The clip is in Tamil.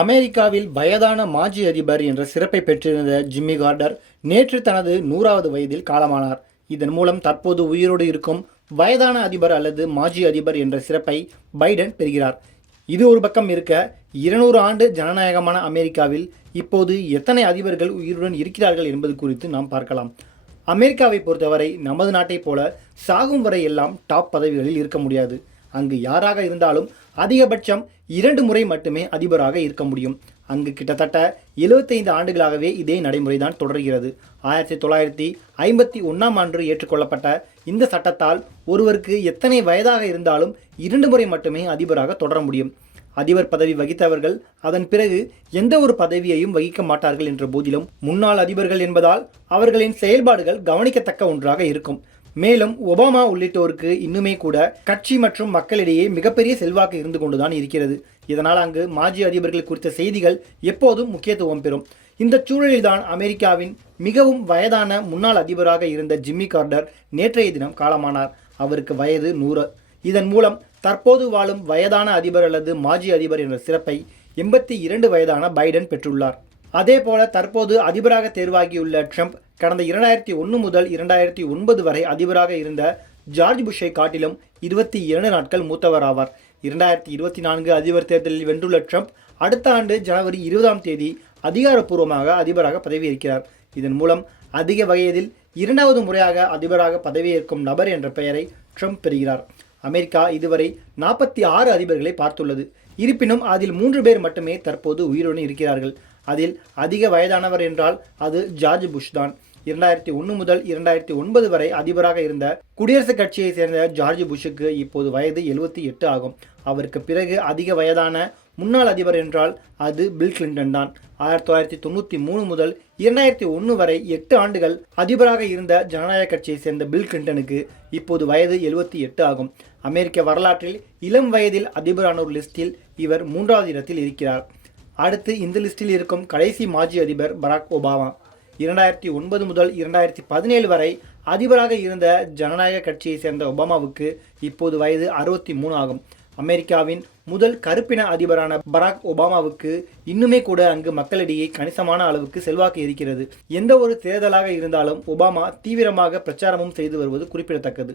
அமெரிக்காவில் வயதான மாஜி அதிபர் என்ற சிறப்பை பெற்றிருந்த ஜிம்மி கார்டர் நேற்று தனது 100வது வயதில் காலமானார். இதன் மூலம் தற்போது உயிரோடு இருக்கும் வயதான அதிபர் அல்லது மாஜி அதிபர் என்ற சிறப்பை பைடன் பெறுகிறார். இது ஒரு பக்கம் இருக்க, 200 ஆண்டு ஜனநாயகமான அமெரிக்காவில் இப்போது எத்தனை அதிபர்கள் உயிருடன் இருக்கிறார்கள் என்பது குறித்து நாம் பார்க்கலாம். அமெரிக்காவை பொறுத்தவரை நமது நாட்டைப் போல சாகும் வரை எல்லாம் டாப் பதவிகளில் இருக்க முடியாது. அங்கு யாராக இருந்தாலும் அதிகபட்சம் 2 முறை மட்டுமே அதிபராக இருக்க முடியும். அங்கு கிட்டத்தட்ட 75 ஆண்டுகளாகவே இதே நடைமுறைதான் தொடர்கிறது. 1951ஆம் ஆண்டு ஏற்றுக்கொள்ளப்பட்ட இந்த சட்டத்தால் ஒருவருக்கு எத்தனை வயதாக இருந்தாலும் 2 முறை மட்டுமே அதிபராக தொடர முடியும். அதிபர் பதவி வகித்தவர்கள் அதன் பிறகு எந்த ஒரு பதவியையும் வகிக்க மாட்டார்கள் என்ற போதிலும், முன்னாள் அதிபர்கள் என்பதால் அவர்களின் செயல்பாடுகள் கவனிக்கத்தக்க ஒன்றாக இருக்கும். மேலும் ஒபாமா உள்ளிட்டோருக்கு இன்னுமே கூட கட்சி மற்றும் மக்களிடையே மிகப்பெரிய செல்வாக்கு இருந்து கொண்டுதான் இருக்கிறது. இதனால் அங்கு மாஜி அதிபர்கள் குறித்த செய்திகள் எப்போதும் முக்கியத்துவம் பெறும். இந்த சூழலில்தான் அமெரிக்காவின் மிகவும் வயதான முன்னாள் அதிபராக இருந்த ஜிம்மி கார்டர் நேற்றைய தினம் காலமானார். அவருக்கு வயது 100. இதன் மூலம் தற்போது வாழும் வயதான அதிபர் அல்லது மாஜி அதிபர் என்ற சிறப்பை 82 வயதான பைடன் பெற்றுள்ளார். அதேபோல தற்போது அதிபராக தேர்வாகியுள்ள ட்ரம்ப் கடந்த 2001 முதல் 2009 வரை அதிபராக இருந்த ஜார்ஜ் புஷ்ஷை காட்டிலும் 22 நாட்கள் மூத்தவர் ஆவார். 2024 அதிபர் தேர்தலில் வென்றுள்ள ட்ரம்ப் அடுத்த ஆண்டு ஜனவரி 20ஆம் தேதி அதிகாரப்பூர்வமாக அதிபராக பதவியேற்கிறார். இதன் மூலம் அதிக வயதில் 2வது முறையாக அதிபராக பதவியேற்கும் நபர் என்ற பெயரை ட்ரம்ப் பெறுகிறார். அமெரிக்கா இதுவரை 46 அதிபர்களை பார்த்துள்ளது. இருப்பினும் அதில் 3 பேர் மட்டுமே தற்போது உயிருடன் இருக்கிறார்கள். அதில் அதிக வயதானவர் என்றால் அது ஜார்ஜ் புஷ் தான். 2001 முதல் 2009 வரை அதிபராக இருந்த குடியரசுக் கட்சியை சேர்ந்த ஜார்ஜ் புஷ்ஷுக்கு இப்போது வயது 78 ஆகும். அவருக்கு பிறகு அதிக வயதான முன்னாள் அதிபர் என்றால் அது பில் கிளின்டன் தான். 1993 முதல் 2001 வரை 8 ஆண்டுகள் அதிபராக இருந்த ஜனநாயக கட்சியை சேர்ந்த பில் கிளின்டனுக்கு இப்போது வயது 78 ஆகும். அமெரிக்க வரலாற்றில் இளம் வயதில் அதிபரானோர் லிஸ்டில் இவர் 3வது இடத்தில் இருக்கிறார். அடுத்து இந்த லிஸ்டில் இருக்கும் கடைசி மாஜி அதிபர் பராக் ஒபாமா. 2009 முதல் 2017 வரை அதிபராக இருந்த ஜனநாயக கட்சியை சேர்ந்த ஒபாமாவுக்கு இப்போது வயது 63 ஆகும். அமெரிக்காவின் முதல் கருப்பின அதிபரான பராக் ஒபாமாவுக்கு இன்னுமே கூட அங்கு மக்களிடையே கணிசமான அளவுக்கு செல்வாக்கு இருக்கிறது. எந்த ஒரு தேர்தலாக இருந்தாலும் ஒபாமா தீவிரமாக பிரச்சாரமும் செய்து வருவது குறிப்பிடத்தக்கது.